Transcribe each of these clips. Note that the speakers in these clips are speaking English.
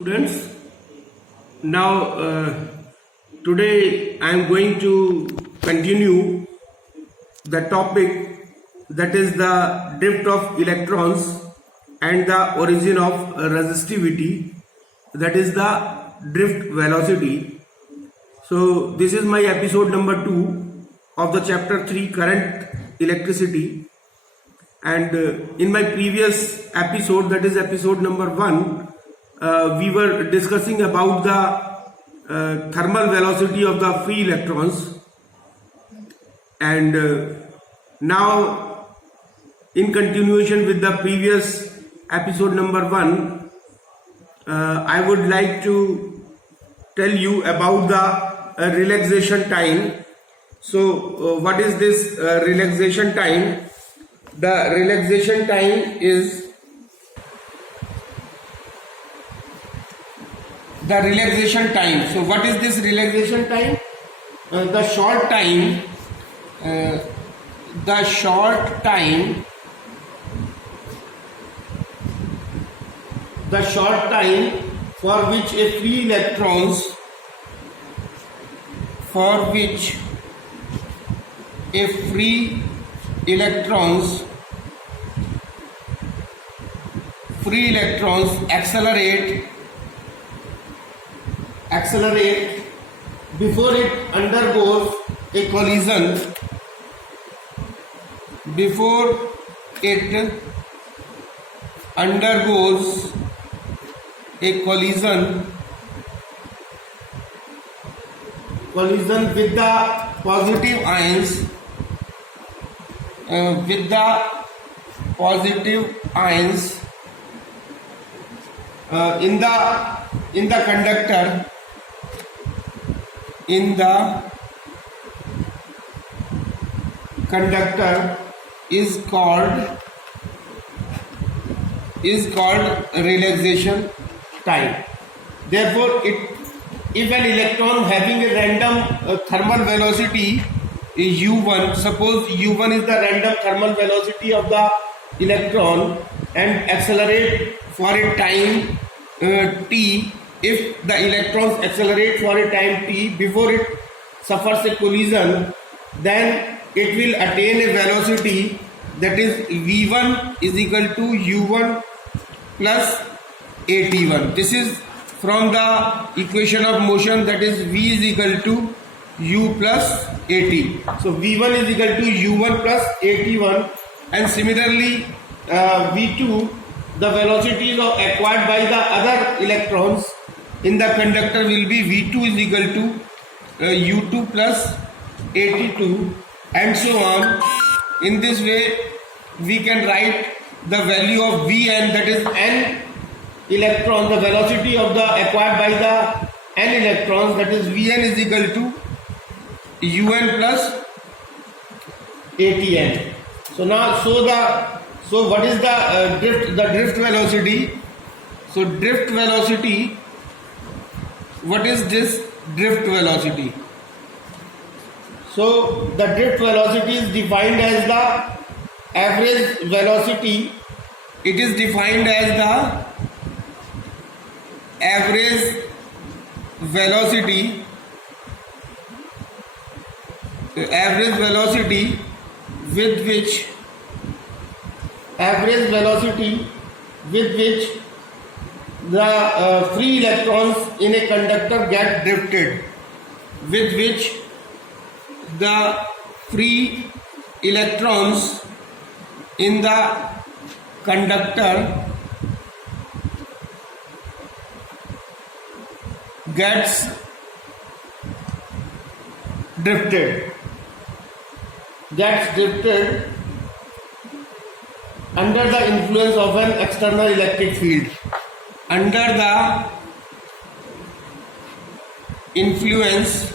Students, now today I am going to continue the topic, that is the drift of electrons and the origin of resistivity, that is the drift velocity. So this is my episode number 2 of the chapter 3, current electricity, and in my previous episode, that is episode number 1, we were discussing about the thermal velocity of the free electrons, and now in continuation with the previous episode number 1, I would like to tell you about the relaxation time. So what is this relaxation time? The relaxation time is the relaxation time. So what is this relaxation time? The short time for which a free electrons accelerate before it undergoes a collision with the positive ions in the conductor is called relaxation time. Therefore, if an electron having a random thermal velocity u1, suppose u1 is the random thermal velocity of the electron and accelerate for a time t, if the electrons accelerate for a time t before it suffers a collision, then it will attain a velocity, that is v1 is equal to u1 plus at1. This is from the equation of motion, that is v is equal to u plus at. So v1 is equal to u1 plus at1, and similarly v2, the velocities acquired by the other electrons in the conductor will be v2 is equal to u2 plus at2, and so on. In this way we can write the value of Vn, that is n electrons, the velocity of the acquired by the n electrons, that is Vn is equal to un plus atn. So what is the drift velocity? So drift velocity, what is this drift velocity? So the drift velocity is defined as the average velocity. It is defined as the average velocity with which the free electrons in a conductor get drifted, with which the free electrons in the conductor gets drifted under the influence of an external electric field. Under the influence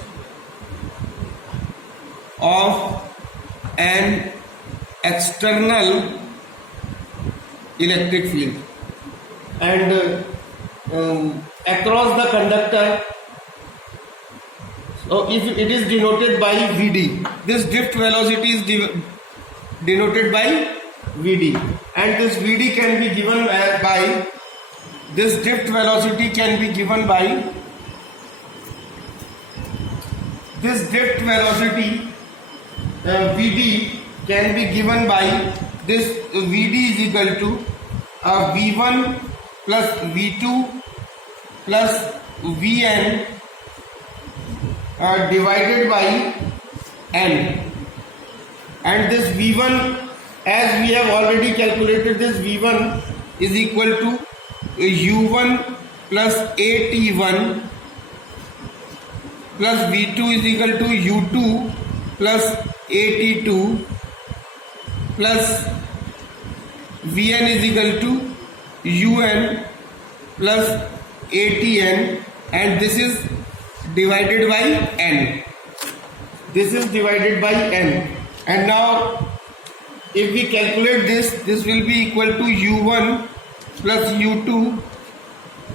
of an external electric field, and across the conductor, so if it is denoted by Vd, this drift velocity is denoted by Vd, and this Vd can be given by this drift velocity can be given by this drift velocity Vd can be given by this Vd is equal to V1 plus V2 plus Vn divided by n, and this V1, as we have already calculated, this V1 is equal to U1 plus AT1 plus V2 is equal to U2 plus AT2 plus Vn is equal to Un plus Atn, and this is divided by n. This is divided by n, and now if we calculate this will be equal to U1 plus U2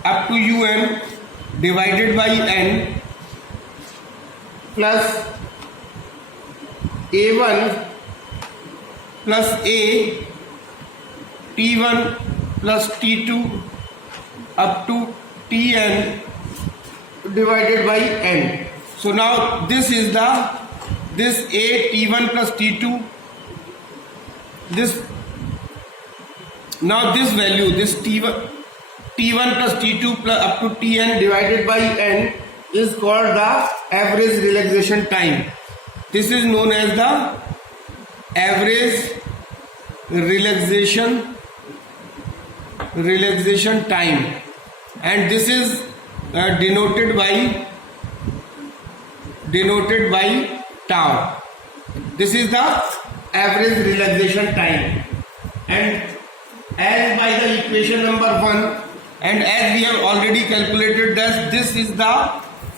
up to Un divided by n plus A1 plus A T1 plus T2 up to Tn divided by n. So now this is this A T1 plus T2, this value, this T1 plus T2 plus up to Tn divided by n is called the average relaxation time. This is known as the average relaxation time, and this is denoted by tau. This is the average relaxation time, and as by the equation number 1, and as we have already calculated that this is the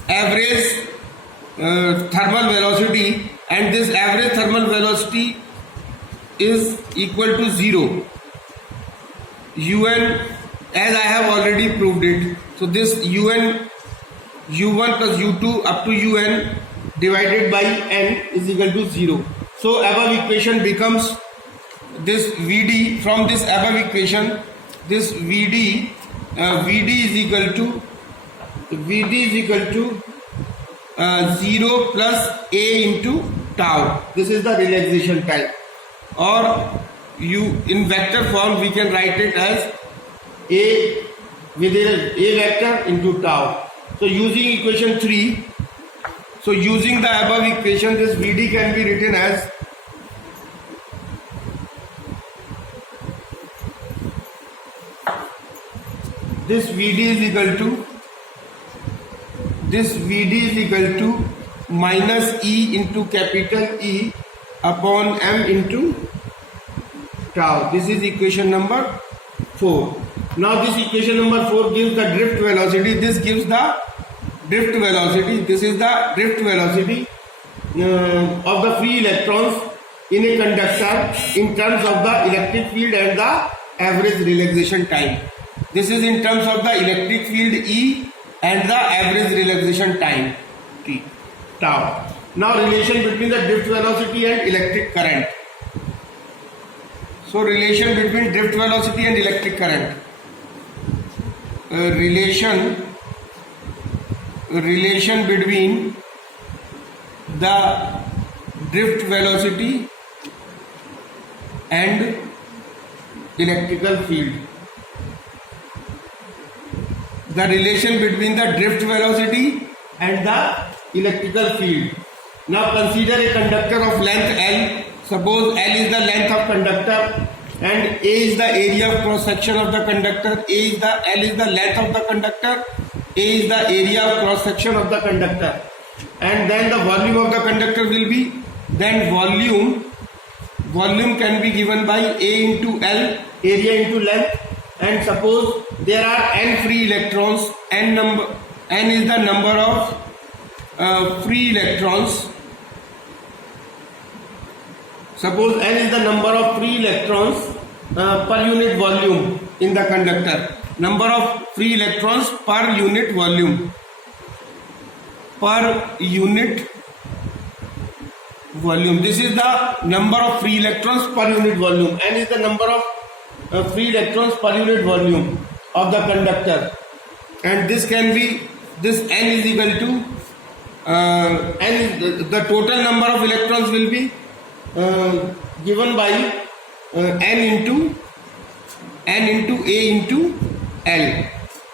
average thermal velocity, and this average thermal velocity is equal to 0. Un, as I have already proved it, so this Un, U1 plus U2 up to Un divided by n is equal to 0. So above equation becomes this Vd. From this above equation, this Vd is equal to 0 plus A into tau. This is the relaxation time, or in vector form we can write it as A with A vector into tau. So using equation 3, so using the above equation, this Vd can be written as this Vd is equal to minus E into capital E upon m into tau. This is equation number 4. Now this equation number 4 gives the drift velocity. This gives the drift velocity. This is the drift velocity of the free electrons in a conductor in terms of the electric field and the average relaxation time. This is in terms of the electric field E and the average relaxation time T, tau. Now relation between the drift velocity and electric current. So relation between drift velocity and electric current. Relation between the drift velocity and electrical field. The relation between the drift velocity and the electrical field. Now consider a conductor of length L. Suppose L is the length of conductor and A is the area of cross section of the conductor. L is the length of the conductor. A is the area of cross section of the conductor, and then the volume of the conductor will be, then volume can be given by A into L, area into length, and suppose there are n free electrons, n is the number of free electrons. Suppose n is the number of free electrons per unit volume in the conductor. Number of free electrons per unit volume. This is the number of free electrons per unit volume. N is the number of free electrons per unit volume. of the conductor, and this can be, this n is equal to the total number of electrons will be given by n into A into L.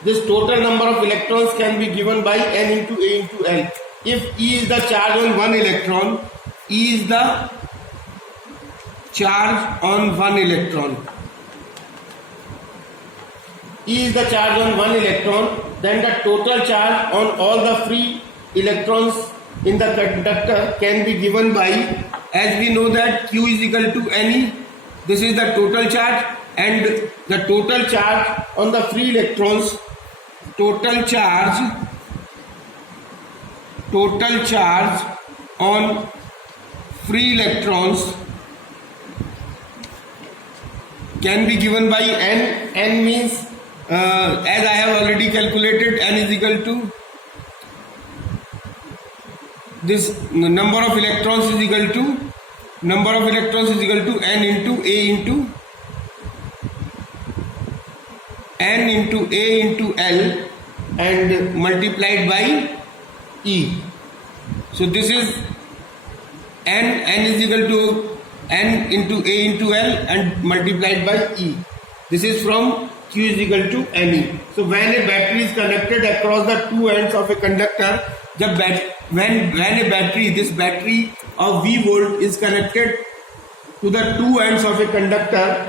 This total number of electrons can be given by n into A into L. If E is the charge on one electron, E is the charge on one electron. E is the charge on one electron, then the total charge on all the free electrons in the conductor can be given by, as we know that Q is equal to Ne, this is the total charge, and the total charge on the free electrons, total charge on free electrons can be given by N. N means, as I have already calculated, N is equal to, this number of electrons is equal to N into A into N into A into L and multiplied by E. So this is N is equal to N into A into L and multiplied by E. This is from Q is equal to Ne. So when a battery is connected across the two ends of a conductor, when a battery, this battery of V volt is connected to the two ends of a conductor,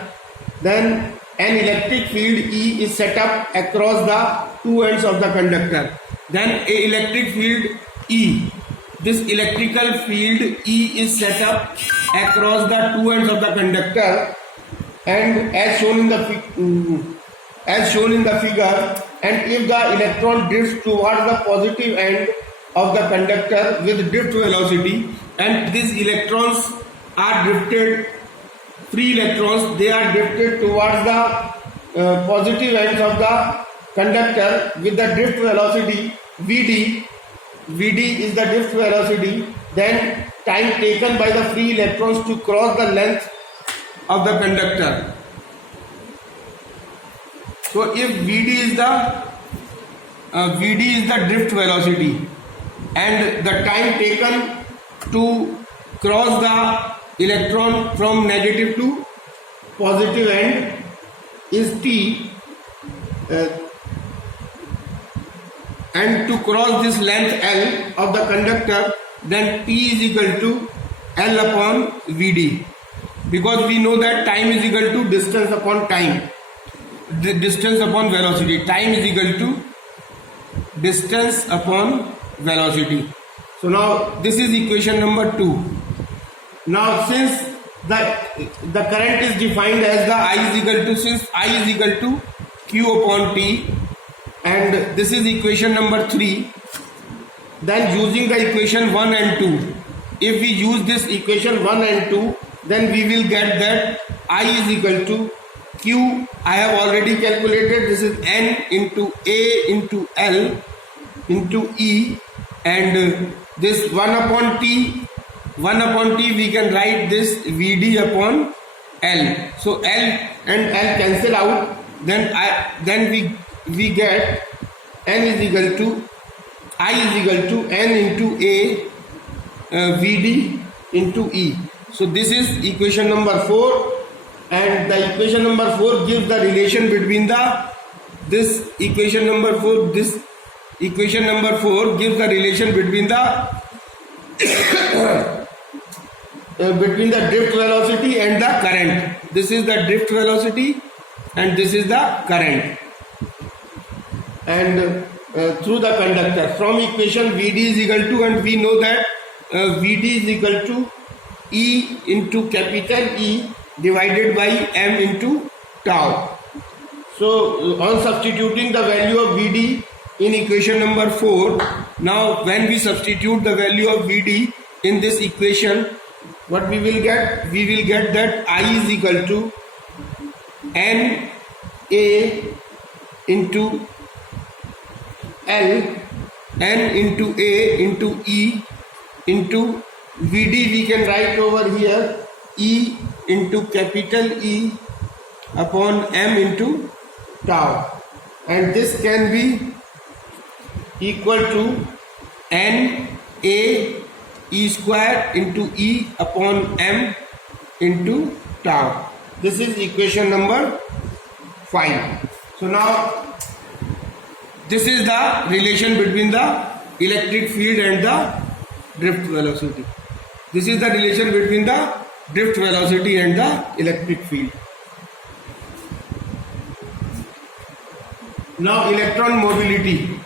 then an electric field E is set up across the two ends of the conductor. Then a electric field E, this electrical field E is set up across the two ends of the conductor, and as shown in the figure, and if the electron drifts towards the positive end of the conductor with drift velocity, and these electrons are drifted, free electrons, they are drifted towards the positive ends of the conductor with the drift velocity Vd is the drift velocity, then time taken by the free electrons to cross the length of the conductor. So if Vd is the drift velocity and the time taken to cross the electron from negative to positive end is t, and to cross this length L of the conductor, then T is equal to L upon Vd, because we know that time is equal to distance upon time, the distance upon velocity. Time is equal to distance upon velocity. So now this is equation number 2. Now since the current is defined as the I is equal to Q upon T, and this is equation number 3, then using the equation 1 and 2, if we use this equation 1 and 2, then we will get that I is equal to Q, I have already calculated, this is N into A into L into E, and this 1 upon T we can write this Vd upon L. So L and L cancel out, then we get N is equal to, I is equal to N into A Vd into E. So this is equation number 4, and the equation number 4 gives the relation between this equation number 4 gives the relation between the drift velocity and the current. This is the drift velocity and this is the current, and through the conductor. From equation Vd is equal to, and we know that Vd is equal to E into capital E divided by M into tau. So on substituting the value of Vd in equation number 4, now when we substitute the value of Vd in this equation, what we will get? We will get that I is equal to N A into L, N into A into E into Vd, we can write over here E into capital E upon M into tau. and this can be equal to N A E square into E upon M into tau. This is equation number 5. So now this is the relation between the electric field and the drift velocity. This is the relation between the drift velocity and the electric field. Now electron mobility.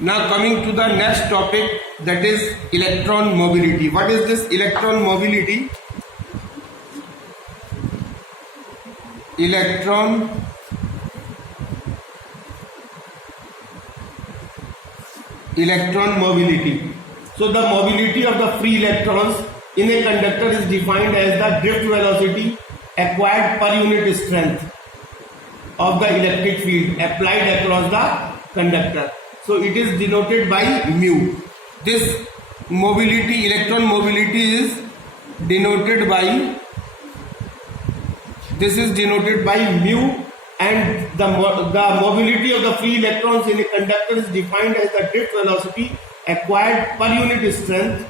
Now coming to the next topic, that is electron mobility. What is this electron mobility? Electron mobility. So the mobility of the free electrons in a conductor is defined as the drift velocity acquired per unit strength of the electric field applied across the conductor. So it is denoted by mu. This mobility, electron mobility is denoted by, this is denoted by mu, and the mobility of the free electrons in a conductor is defined as the drift velocity acquired per unit strength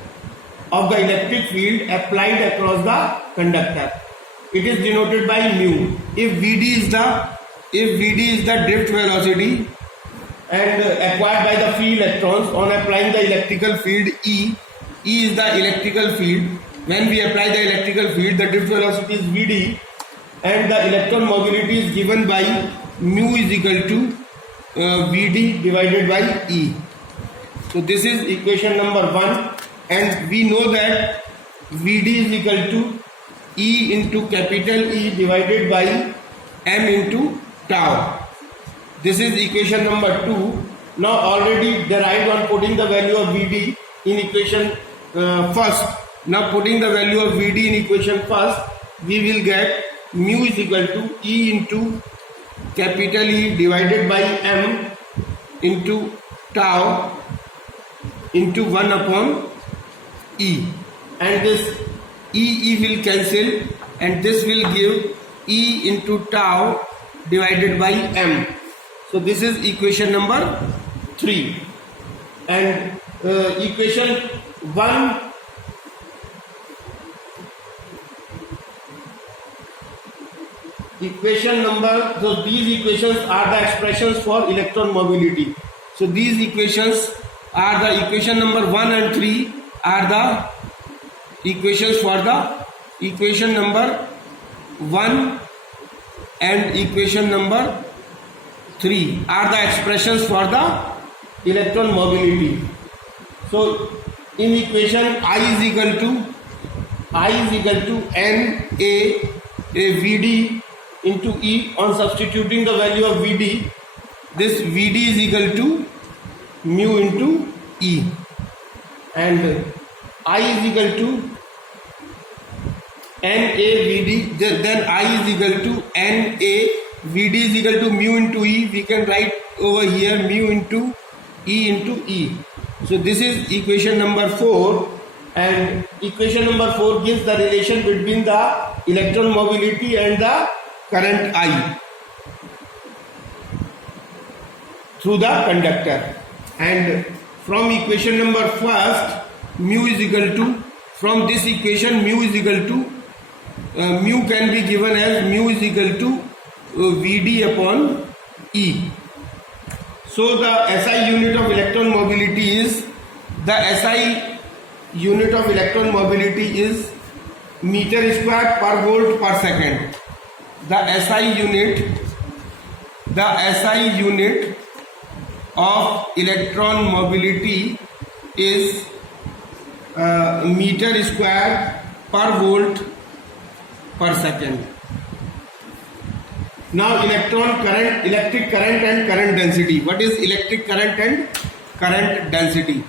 of the electric field applied across the conductor. It is denoted by mu. If Vd is the drift velocity and acquired by the free electrons on applying the electrical field E is the electrical field. When we apply the electrical field, the drift velocity is Vd, and the electron mobility is given by mu is equal to Vd divided by E. So this is equation number 1, and we know that Vd is equal to E into capital E divided by M into tau. This is equation number 2. Now already derived on putting the value of Vd in equation first. Now putting the value of Vd in equation first, we will get mu is equal to E into capital E divided by M into tau into 1 upon E, and this E will cancel, and this will give E into tau divided by M. So this is equation number 3, and equation 1 equation number, so these equations are the expressions for electron mobility. So these equations are the equation number 1 and 3 are the equations for the equation number 1 and equation number 3 are the expressions for the electron mobility. So in equation I is equal to N A Vd into E. On substituting the value of Vd, this Vd is equal to mu into E, and I is equal to NaVd, then I is equal to NaVd is equal to mu into E. We can write over here mu into E. So this is equation number 4, and equation number 4 gives the relation between the electron mobility and the current I through the conductor. And from equation number 1, mu is equal to, from this equation mu is equal to mu can be given as mu is equal to Vd upon E. So the SI unit of electron mobility is, the SI unit of electron mobility is meter square per volt per second. The SI unit of electron mobility is meter square per volt per second. Now electric current and current density. What is electric current and current density?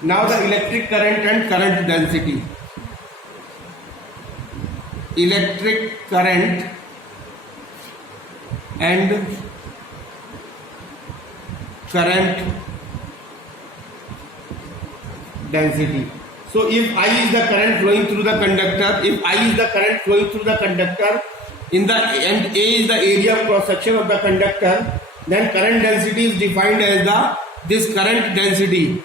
Now the electric current and current density. Electric current and current density. So if I is the current flowing through the conductor, in the and A is the area of cross section of the conductor, then current density is defined as this current density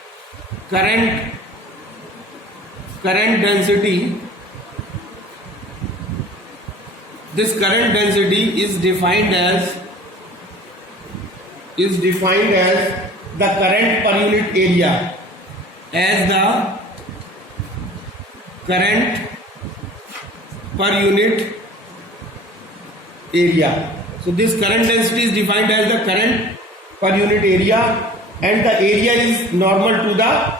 is defined as the current per unit area, as the current per unit area. So this current density is defined as the current per unit area, and the area is normal to the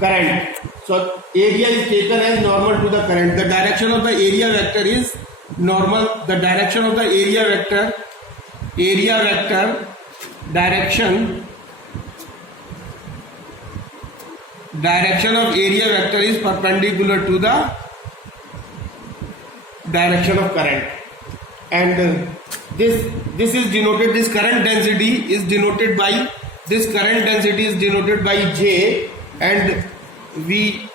current. So area is taken as normal to the current. The direction of the area vector is normal. The direction of the area vector direction of area vector is perpendicular to the direction of current, and this is denoted, this current density is denoted by J, and we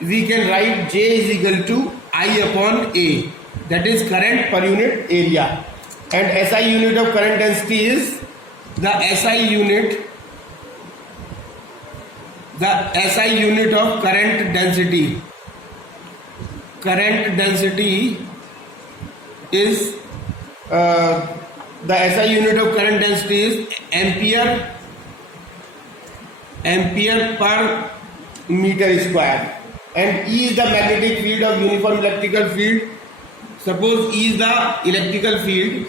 can write J is equal to I upon A, that is current per unit area, and SI unit of current density is the SI unit of current density. Current density is the SI unit of current density is ampere per meter square, and E is the magnetic field of uniform electrical field. Suppose E is the electrical field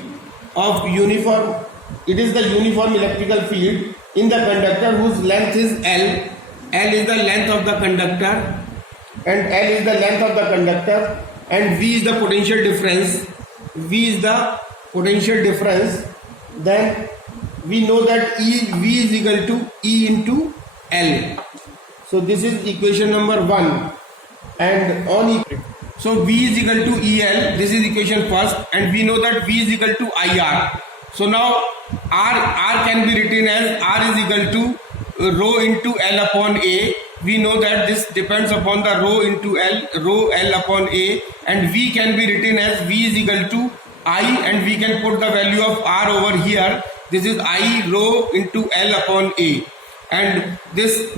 of uniform, it is the uniform electrical field in the conductor whose length is L. L is the length of the conductor, and V is the potential difference. Then we know that V is equal to E into L. So this is equation number 1, and so V is equal to EL, this is equation first, and we know that V is equal to IR. So now R can be written as R is equal to rho into L upon A. We know that this depends upon the rho into rho L upon A, and V can be written as V is equal to I, and we can put the value of R over here. This is I rho into L upon A, and this,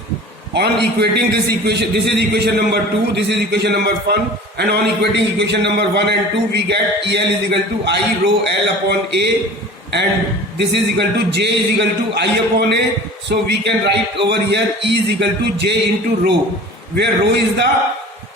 on equating this equation, this is equation number 2, this is equation number 1, and on equating equation number 1 and 2, we get EL is equal to I rho L upon A, and this is equal to J is equal to I upon A. So we can write over here E is equal to J into rho, where rho is the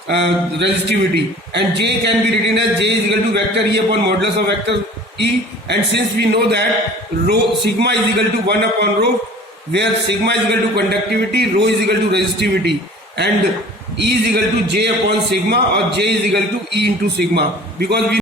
resistivity, and J can be written as J is equal to vector E upon modulus of vector E, and since we know that rho sigma is equal to 1 upon rho, where sigma is equal to conductivity, rho is equal to resistivity, and E is equal to J upon sigma, or J is equal to E into sigma, because we